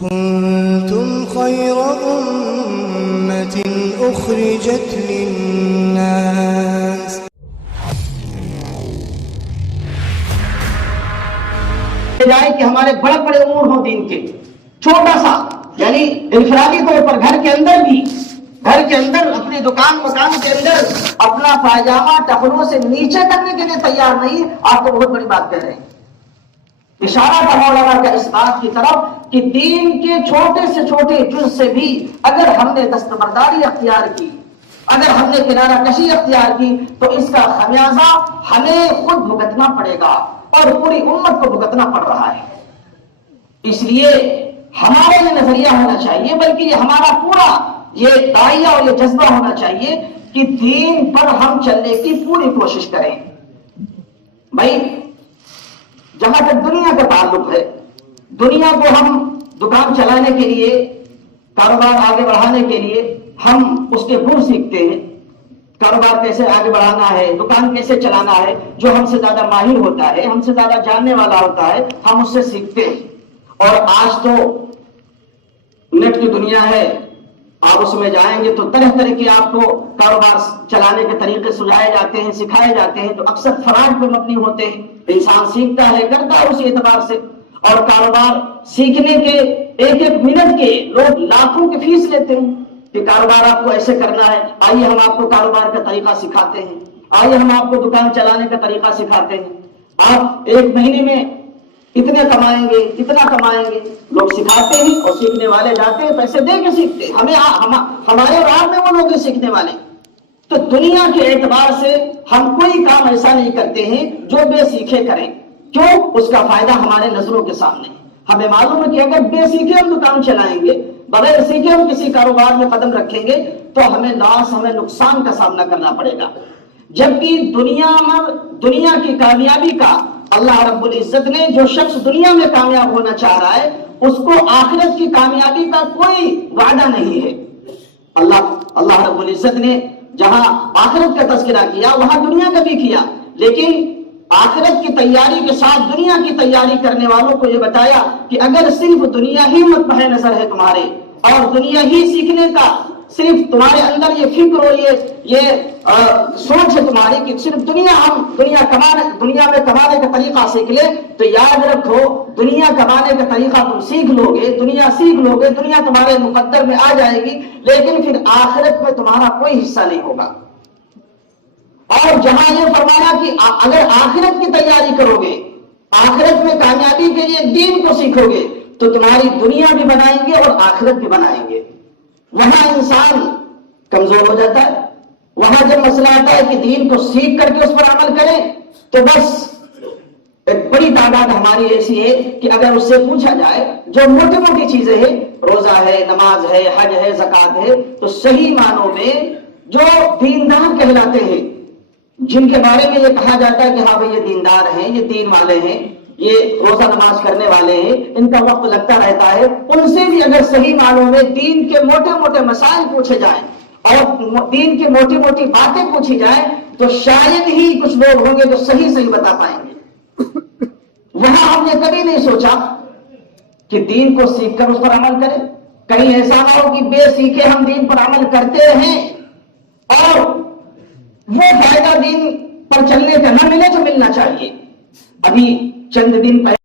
كنتم خير أمة أخرجت للناس جائے کہ ہمارے بڑے بڑے امور ہوں دین کے، چھوٹا سا یعنی انفرادی طور پر گھر کے اندر بھی، گھر کے اندر اپنی دکان مکان کے اندر اپنا پائجامہ ٹخنوں سے نیچے کرنے کے لیے تیار نہیں، آپ کو بہت بڑی بات کہہ رہے ہیں۔ اشارہ تھا مولانا کا اس بات کی طرف کہ دین کے چھوٹے سے چھوٹے جز سے بھی اگر ہم نے دستبرداری اختیار کی، اگر ہم نے کنارہ کشی اختیار کی، تو اس کا خمیازہ ہمیں خود بھگتنا پڑے گا اور پوری امت کو بھگتنا پڑ رہا ہے۔ اس لیے ہمارا یہ نظریہ ہونا چاہیے، بلکہ یہ ہمارا پورا یہ داعیہ اور یہ جذبہ ہونا چاہیے کہ دین پر ہم چلنے کی پوری کوشش کریں۔ بھائی جہاں تک دنیا کا تعلق ہے، دنیا کو ہم دکان چلانے کے لیے، کاروبار آگے بڑھانے کے لیے ہم اس کے گن سیکھتے ہیں، کاروبار کیسے آگے بڑھانا ہے، دکان کیسے چلانا ہے، جو ہم سے زیادہ ماہر ہوتا ہے، ہم سے زیادہ جاننے والا ہوتا ہے، ہم اس سے سیکھتے ہیں۔ اور آج تو نیٹ کی دنیا ہے، آپ اس میں جائیں گے تو طرح طرح کے آپ کو کاروبار چلانے کے طریقے سجائے جاتے ہیں، سکھائے جاتے ہیں، جو اکثر فراڈ پر مبنی ہوتے ہیں۔ انسان سیکھتا ہے، کرتا ہے اسی اعتبار سے، اور کاروبار سیکھنے کے ایک ایک منٹ کے لوگ لاکھوں کی فیس لیتے ہیں کہ کاروبار آپ کو ایسے کرنا ہے، آئیے ہم آپ کو کاروبار کا طریقہ سکھاتے ہیں، آئیے ہم آپ کو دکان چلانے کا طریقہ سکھاتے ہیں، آپ ایک مہینے میں اتنے کمائیں گے، اتنا کمائیں گے، لوگ سکھاتے ہیں اور سیکھنے والے جاتے ہیں، پیسے دے کے سیکھتے ہیں، ہمارے راہ میں وہ لوگ ہیں سیکھنے والے۔ تو دنیا کے اعتبار سے ہم کوئی کام ایسا نہیں کرتے ہیں جو بے سیکھے کریں، کیوں؟ اس کا فائدہ ہمارے نظروں کے سامنے ہے۔ ہمیں معلوم ہے کہ اگر بے سیکھے ہم دکان چلائیں گے، بغیر سیکھے ہم کسی کاروبار میں قدم رکھیں گے تو ہمیں لاس، ہمیں نقصان کا سامنا کرنا پڑے گا۔ جبکہ دنیا کی کامیابی کا اللہ رب العزت نے، جو شخص دنیا میں کامیاب ہونا چاہ رہا ہے اس کو آخرت کی کامیابی کا کوئی وعدہ نہیں ہے۔ اللہ رب العزت نے جہاں آخرت کا تذکرہ کیا وہاں دنیا کا بھی کیا، لیکن آخرت کی تیاری کے ساتھ دنیا کی تیاری کرنے والوں کو یہ بتایا کہ اگر صرف دنیا ہی مطمع نظر ہے تمہارے، اور دنیا ہی سیکھنے کا صرف تمہارے اندر یہ فکر ہو، یہ سوچ ہے تمہاری کہ صرف دنیا میں کمانے کا طریقہ سیکھ لے، تو یاد رکھو دنیا کمانے کا طریقہ تم سیکھ لو گے، دنیا سیکھ لو گے، دنیا تمہارے مقدر میں آ جائے گی، لیکن پھر آخرت میں تمہارا کوئی حصہ نہیں ہوگا۔ اور جہاں یہ فرمایا کہ اگر آخرت کی تیاری کرو گے، آخرت میں کامیابی کے لیے دین کو سیکھو گے، تو تمہاری دنیا بھی بنائیں گے اور آخرت بھی بنائیں گے۔ وہاں انسان کمزور ہو جاتا ہے، وہاں جب مسئلہ آتا ہے کہ دین کو سیکھ کر کے اس پر عمل کریں، تو بس ایک بڑی تعداد ہماری ایسی ہے کہ اگر اس سے پوچھا جائے جو موٹی موٹی چیزیں ہیں، روزہ ہے، نماز ہے، حج ہے، زکوٰۃ ہے، تو صحیح معنوں میں جو دیندار کہلاتے ہیں، جن کے بارے میں یہ کہا جاتا ہے کہ ہاں بھائی یہ دیندار ہیں، یہ دین والے ہیں، یہ روزہ نماز کرنے والے ہیں، ان کا وقت لگتا رہتا ہے، ان سے بھی اگر صحیح معنوں میں دین کے موٹے موٹے مسائل پوچھے جائیں اور دین کی موٹی موٹی باتیں پوچھی جائیں تو شاید ہی کچھ لوگ ہوں گے جو صحیح بتا پائیں گے۔ وہاں ہم نے کبھی نہیں سوچا کہ دین کو سیکھ کر اس پر عمل کریں، کہیں ایسا نہ ہو کہ بے سیکھے ہم دین پر عمل کرتے رہیں اور وہ فائدہ دین پر چلنے کا نہ ملے جو ملنا چاہیے۔ ابھی چند دن پہلے